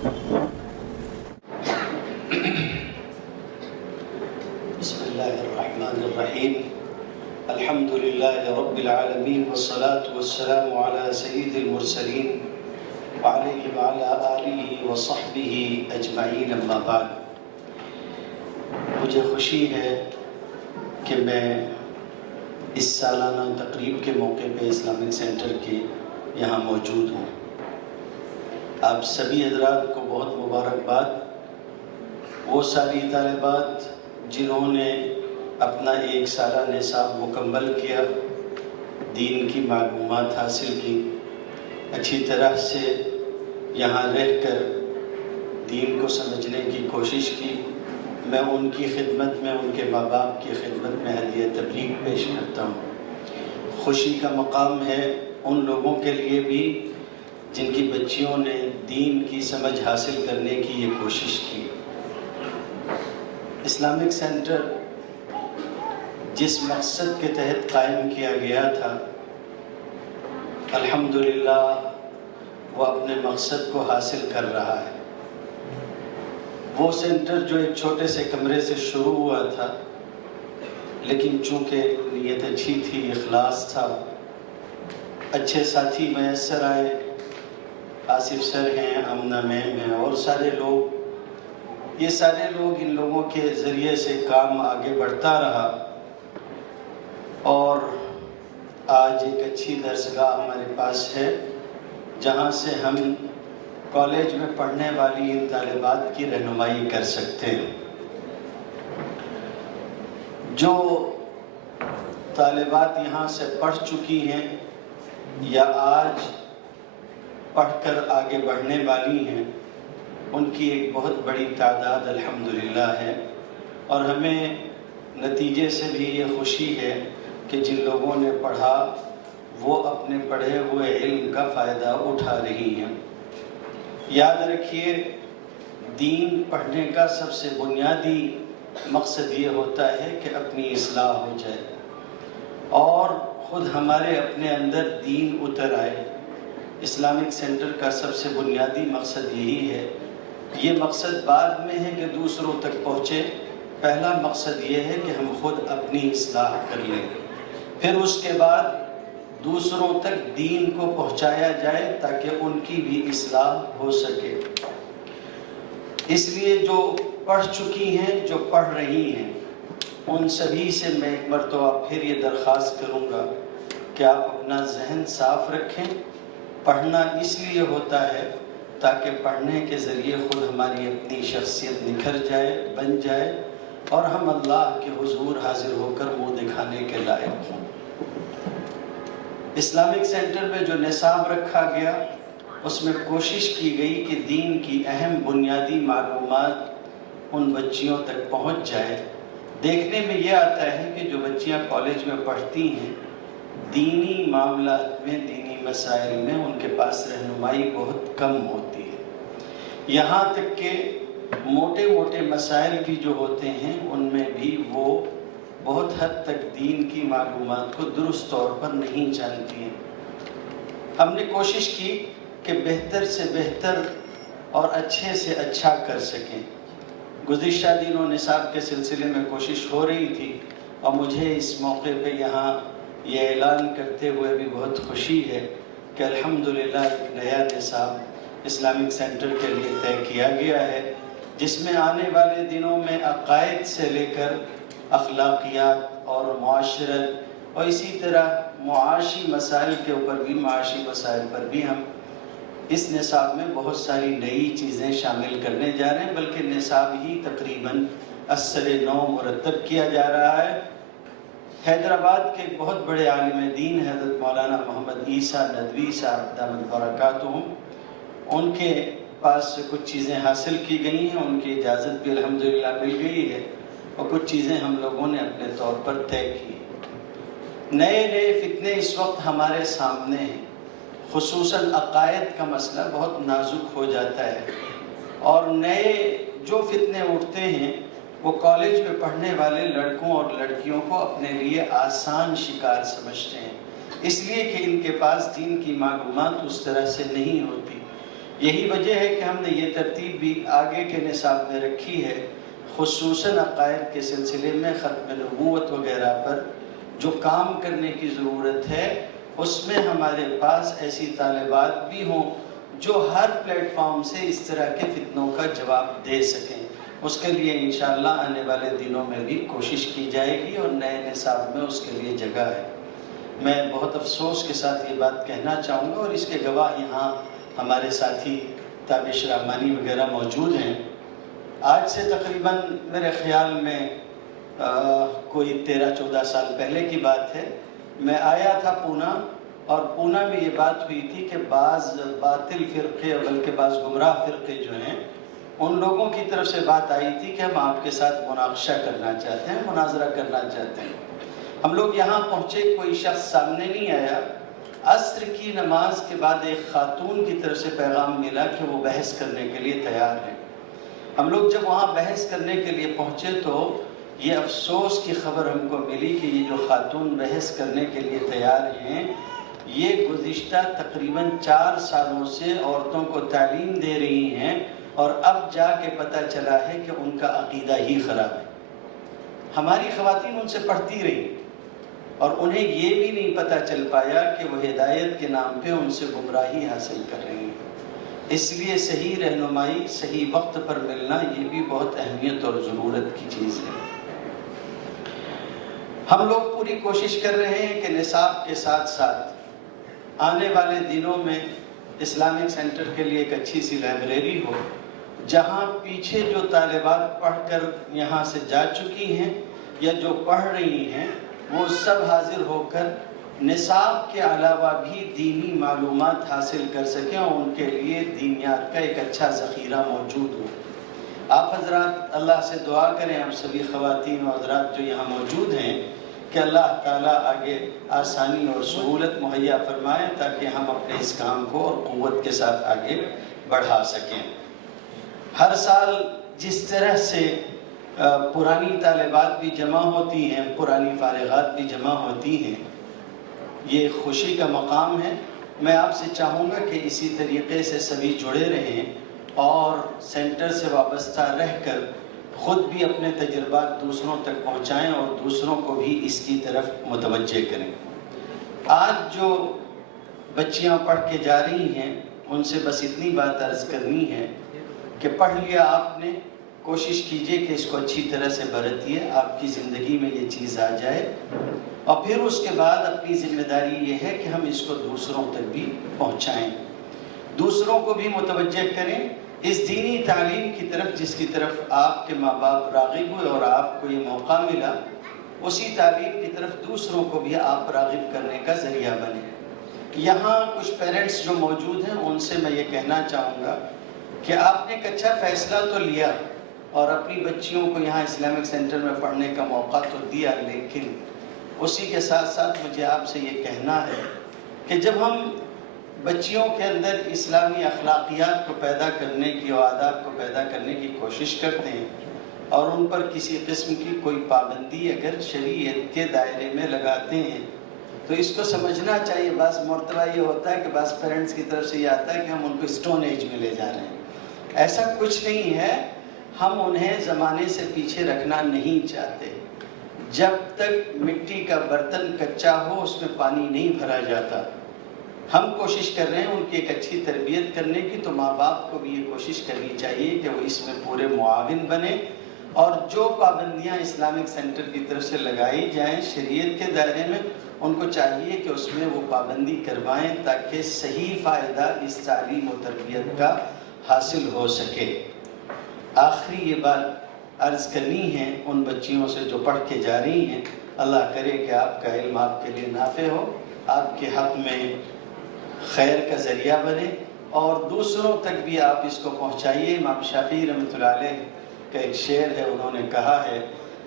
بسم اللہ الرحمن الرحیم الحمد للہ رب العالمین والصلاة والسلام علی سید المرسلین وعلیہ وعلی آلہ وصحبہ اجمعین اما بعد۔ مجھے خوشی ہے کہ میں اس سالانہ تقریب کے موقع پہ اسلامک سینٹر کے یہاں موجود ہوں۔ آپ سبھی حضرات کو بہت مبارکباد۔ وہ ساری طالبات جنہوں نے اپنا 1 سالہ نصاب مکمل کیا، دین کی معلومات حاصل کی، اچھی طرح سے یہاں رہ کر دین کو سمجھنے کی کوشش کی، میں ان کی خدمت میں، ان کے ماں باپ کی خدمت میں ہدیہ تبریک پیش کرتا ہوں۔ خوشی کا مقام ہے ان لوگوں کے لیے بھی جن کی بچیوں نے دین کی سمجھ حاصل کرنے کی یہ کوشش کی۔ اسلامک سینٹر جس مقصد کے تحت قائم کیا گیا تھا، الحمدللہ وہ اپنے مقصد کو حاصل کر رہا ہے۔ وہ سینٹر جو ایک چھوٹے سے کمرے سے شروع ہوا تھا، لیکن چونکہ نیت اچھی تھی، اخلاص تھا، اچھے ساتھی میسر آئے، آصف سر ہیں، آمنہ میم ہیں اور سارے لوگ، یہ سارے لوگ، ان لوگوں کے ذریعے سے کام آگے بڑھتا رہا اور آج ایک اچھی درسگاہ ہمارے پاس ہے جہاں سے ہم کالج میں پڑھنے والی ان طالبات کی رہنمائی کر سکتے ہیں۔ جو طالبات یہاں سے پڑھ چکی ہیں یا آج پڑھ کر آگے بڑھنے والی ہیں، ان کی ایک بہت بڑی تعداد الحمدللہ ہے، اور ہمیں نتیجے سے بھی یہ خوشی ہے کہ جن لوگوں نے پڑھا وہ اپنے پڑھے ہوئے علم کا فائدہ اٹھا رہی ہیں۔ یاد رکھیے، دین پڑھنے کا سب سے بنیادی مقصد یہ ہوتا ہے کہ اپنی اصلاح ہو جائے اور خود ہمارے اپنے اندر دین اتر آئے۔ اسلامک سینٹر کا سب سے بنیادی مقصد یہی ہے۔ یہ مقصد بعد میں ہے کہ دوسروں تک پہنچے، پہلا مقصد یہ ہے کہ ہم خود اپنی اصلاح کر لیں، پھر اس کے بعد دوسروں تک دین کو پہنچایا جائے تاکہ ان کی بھی اصلاح ہو سکے۔ اس لیے جو پڑھ چکی ہیں، جو پڑھ رہی ہیں، ان سبھی سے میں ایک مرتبہ پھر یہ درخواست کروں گا کہ آپ اپنا ذہن صاف رکھیں۔ پڑھنا اس لیے ہوتا ہے تاکہ پڑھنے کے ذریعے خود ہماری اپنی شخصیت نکھر جائے، بن جائے اور ہم اللہ کے حضور حاضر ہو کر منہ دکھانے کے لائق ہوں۔ اسلامک سینٹر میں جو نصاب رکھا گیا، اس میں کوشش کی گئی کہ دین کی اہم بنیادی معلومات ان بچیوں تک پہنچ جائے۔ دیکھنے میں یہ آتا ہے کہ جو بچیاں کالج میں پڑھتی ہیں، دینی معاملات میں، دینی مسائل میں ان کے پاس رہنمائی بہت کم ہوتی ہے، یہاں تک کہ موٹے موٹے مسائل بھی جو ہوتے ہیں ان میں بھی وہ بہت حد تک دین کی معلومات کو درست طور پر نہیں جانتی ہیں۔ ہم نے کوشش کی کہ بہتر سے بہتر اور اچھے سے اچھا کر سکیں۔ گزشتہ دنوں نصاب کے سلسلے میں کوشش ہو رہی تھی، اور مجھے اس موقع پہ یہاں یہ اعلان کرتے ہوئے بھی بہت خوشی ہے کہ الحمدللہ ایک نیا نصاب اسلامک سینٹر کے لیے طے کیا گیا ہے، جس میں آنے والے دنوں میں عقائد سے لے کر اخلاقیات اور معاشرت اور اسی طرح معاشی مسائل کے اوپر بھی، معاشی مسائل پر بھی ہم اس نصاب میں بہت ساری نئی چیزیں شامل کرنے جا رہے ہیں، بلکہ نصاب ہی تقریباً اثر نو مرتب کیا جا رہا ہے۔ حیدرآباد کے ایک بہت بڑے عالم دین حضرت مولانا محمد عیسیٰ ندوی صاحب دامت برکاتہم، ان کے پاس سے کچھ چیزیں حاصل کی گئی ہیں، ان کی اجازت بھی الحمدللہ مل گئی ہے، اور کچھ چیزیں ہم لوگوں نے اپنے طور پر طے کی۔ نئے نئے فتنے اس وقت ہمارے سامنے ہیں، خصوصاً عقائد کا مسئلہ بہت نازک ہو جاتا ہے، اور نئے جو فتنے اٹھتے ہیں وہ کالج میں پڑھنے والے لڑکوں اور لڑکیوں کو اپنے لیے آسان شکار سمجھتے ہیں، اس لیے کہ ان کے پاس دین کی معلومات اس طرح سے نہیں ہوتی۔ یہی وجہ ہے کہ ہم نے یہ ترتیب بھی آگے کے نصاب میں رکھی ہے، خصوصاً عقائد کے سلسلے میں ختم نبوت وغیرہ پر جو کام کرنے کی ضرورت ہے، اس میں ہمارے پاس ایسی طالبات بھی ہوں جو ہر پلیٹ فارم سے اس طرح کے فتنوں کا جواب دے سکیں۔ اس کے لیے انشاءاللہ آنے والے دنوں میں بھی کوشش کی جائے گی اور نئے نصاب میں اس کے لیے جگہ ہے۔ میں بہت افسوس کے ساتھ یہ بات کہنا چاہوں گا، اور اس کے گواہ یہاں ہمارے ساتھی تابش رحمانی وغیرہ موجود ہیں۔ آج سے تقریباً میرے خیال میں کوئی 13-14 سال پہلے کی بات ہے، میں آیا تھا پونا، اور پونا میں یہ بات ہوئی تھی کہ بعض باطل فرقے بلکہ بعض گمراہ فرقے جو ہیں، ان لوگوں کی طرف سے بات آئی تھی کہ ہم آپ کے ساتھ مناقشہ کرنا چاہتے ہیں، مناظرہ کرنا چاہتے ہیں۔ ہم لوگ یہاں پہنچے، کوئی شخص سامنے نہیں آیا۔ عصر کی نماز کے بعد ایک خاتون کی طرف سے پیغام ملا کہ وہ بحث کرنے کے لیے تیار ہیں۔ ہم لوگ جب وہاں بحث کرنے کے لیے پہنچے تو یہ افسوس کی خبر ہم کو ملی کہ یہ جو خاتون بحث کرنے کے لیے تیار ہیں، یہ گزشتہ تقریباً 4 سالوں سے عورتوں کو تعلیم دے رہی ہیں، اور اب جا کے پتہ چلا ہے کہ ان کا عقیدہ ہی خراب ہے۔ ہماری خواتین ان سے پڑھتی رہی، اور انہیں یہ بھی نہیں پتہ چل پایا کہ وہ ہدایت کے نام پہ ان سے گمراہی حاصل کر رہی ہیں۔ اس لیے صحیح رہنمائی صحیح وقت پر ملنا یہ بھی بہت اہمیت اور ضرورت کی چیز ہے۔ ہم لوگ پوری کوشش کر رہے ہیں کہ نصاب کے ساتھ ساتھ آنے والے دنوں میں اسلامک سینٹر کے لیے ایک اچھی سی لائبریری ہو، جہاں پیچھے جو طالبات پڑھ کر یہاں سے جا چکی ہیں یا جو پڑھ رہی ہیں، وہ سب حاضر ہو کر نصاب کے علاوہ بھی دینی معلومات حاصل کر سکیں، اور ان کے لیے دینیات کا ایک اچھا ذخیرہ موجود ہو۔ آپ حضرات اللہ سے دعا کریں، آپ سبھی خواتین و حضرات جو یہاں موجود ہیں، کہ اللہ تعالیٰ آگے آسانی اور سہولت مہیا فرمائے تاکہ ہم اپنے اس کام کو اور قوت کے ساتھ آگے بڑھا سکیں۔ ہر سال جس طرح سے پرانی طالبات بھی جمع ہوتی ہیں، پرانی فارغات بھی جمع ہوتی ہیں، یہ خوشی کا مقام ہے۔ میں آپ سے چاہوں گا کہ اسی طریقے سے سبھی جڑے رہیں اور سینٹر سے وابستہ رہ کر خود بھی اپنے تجربات دوسروں تک پہنچائیں اور دوسروں کو بھی اس کی طرف متوجہ کریں۔ آج جو بچیاں پڑھ کے جا رہی ہیں، ان سے بس اتنی بات عرض کرنی ہے کہ پڑھ لیا آپ نے، کوشش کیجئے کہ اس کو اچھی طرح سے برتیے، آپ کی زندگی میں یہ چیز آ جائے، اور پھر اس کے بعد اپنی ذمہ داری یہ ہے کہ ہم اس کو دوسروں تک بھی پہنچائیں، دوسروں کو بھی متوجہ کریں اس دینی تعلیم کی طرف جس کی طرف آپ کے ماں باپ راغب ہوئے اور آپ کو یہ موقع ملا، اسی تعلیم کی طرف دوسروں کو بھی آپ راغب کرنے کا ذریعہ بنیں۔ یہاں کچھ پیرنٹس جو موجود ہیں، ان سے میں یہ کہنا چاہوں گا کہ آپ نے ایک اچھا فیصلہ تو لیا اور اپنی بچیوں کو یہاں اسلامک سینٹر میں پڑھنے کا موقع تو دیا، لیکن اسی کے ساتھ ساتھ مجھے آپ سے یہ کہنا ہے کہ جب ہم بچیوں کے اندر اسلامی اخلاقیات کو پیدا کرنے کی اور آداب کو پیدا کرنے کی کوشش کرتے ہیں، اور ان پر کسی قسم کی کوئی پابندی اگر شریعت کے دائرے میں لگاتے ہیں، تو اس کو سمجھنا چاہیے۔ بعض مرتبہ یہ ہوتا ہے کہ بعض پیرنٹس کی طرف سے یہ آتا ہے کہ ہم ان کو اسٹون ایج میں لے جا رہے ہیں۔ ایسا کچھ نہیں ہے، ہم انہیں زمانے سے پیچھے رکھنا نہیں چاہتے۔ جب تک مٹی کا برتن کچا ہو اس میں پانی نہیں بھرا جاتا۔ ہم کوشش کر رہے ہیں ان کی ایک اچھی تربیت کرنے کی، تو ماں باپ کو بھی یہ کوشش کرنی چاہیے کہ وہ اس میں پورے معاون بنیں، اور جو پابندیاں اسلامک سینٹر کی طرف سے لگائی جائیں شریعت کے دائرے میں، ان کو چاہیے کہ اس میں وہ پابندی کروائیں تاکہ صحیح فائدہ اس تعلیم و تربیت کا حاصل ہو سکے۔ آخری یہ بات عرض کرنی ہے ان بچیوں سے جو پڑھ کے جا رہی ہیں، اللہ کرے کہ آپ کا علم آپ کے لیے نافع ہو، آپ کے حق میں خیر کا ذریعہ بنے، اور دوسروں تک بھی آپ اس کو پہنچائیے۔ امام شافعی رحمۃ اللہ علیہ کا ایک شعر ہے، انہوں نے کہا ہے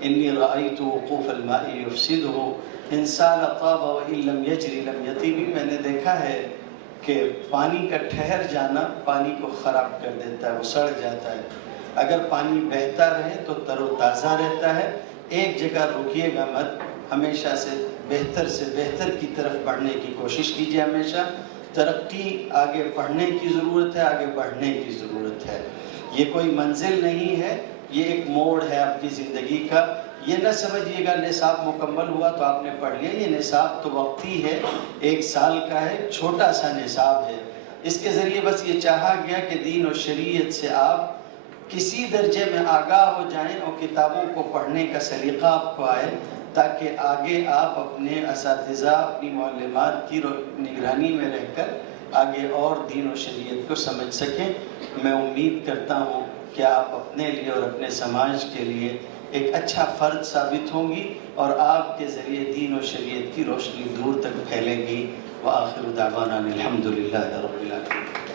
انی رأیت وقوف الماء یفسدہ ان سال طاب وان لم یجری لم یطیب۔ میں نے دیکھا ہے کہ پانی کا ٹھہر جانا پانی کو خراب کر دیتا ہے، وہ سڑ جاتا ہے۔ اگر پانی بہتا رہے تو تر و تازہ رہتا ہے۔ ایک جگہ رکیے گا مت، ہمیشہ سے بہتر کی طرف بڑھنے کی کوشش کیجیے ہمیشہ، ترقی، آگے پڑھنے کی ضرورت ہے، آگے بڑھنے کی ضرورت ہے. یہ کوئی منزل نہیں ہے، یہ ایک موڑ ہے آپ کی زندگی کا. یہ نہ سمجھیے گا نصاب مکمل ہوا تو آپ نے پڑھ لیا. یہ نصاب تو وقتی ہے، 1 سال کا ہے، چھوٹا سا نصاب ہے. اس کے ذریعے بس یہ چاہا گیا کہ دین و شریعت سے آپ کسی درجے میں آگاہ ہو جائیں اور کتابوں کو پڑھنے کا سلیقہ آپ کو آئے، تاکہ آگے آپ اپنے اساتذہ، اپنی معلمات کی نگرانی میں رہ کر آگے اور دین و شریعت کو سمجھ سکیں. میں امید کرتا ہوں کہ آپ اپنے لیے اور اپنے سماج کے لیے ایک اچھا فرد ثابت ہوں گی، اور آپ کے ذریعے دین و شریعت کی روشنی دور تک پھیلے گی. وآخر دعوانا الحمدللہ رب العالمین.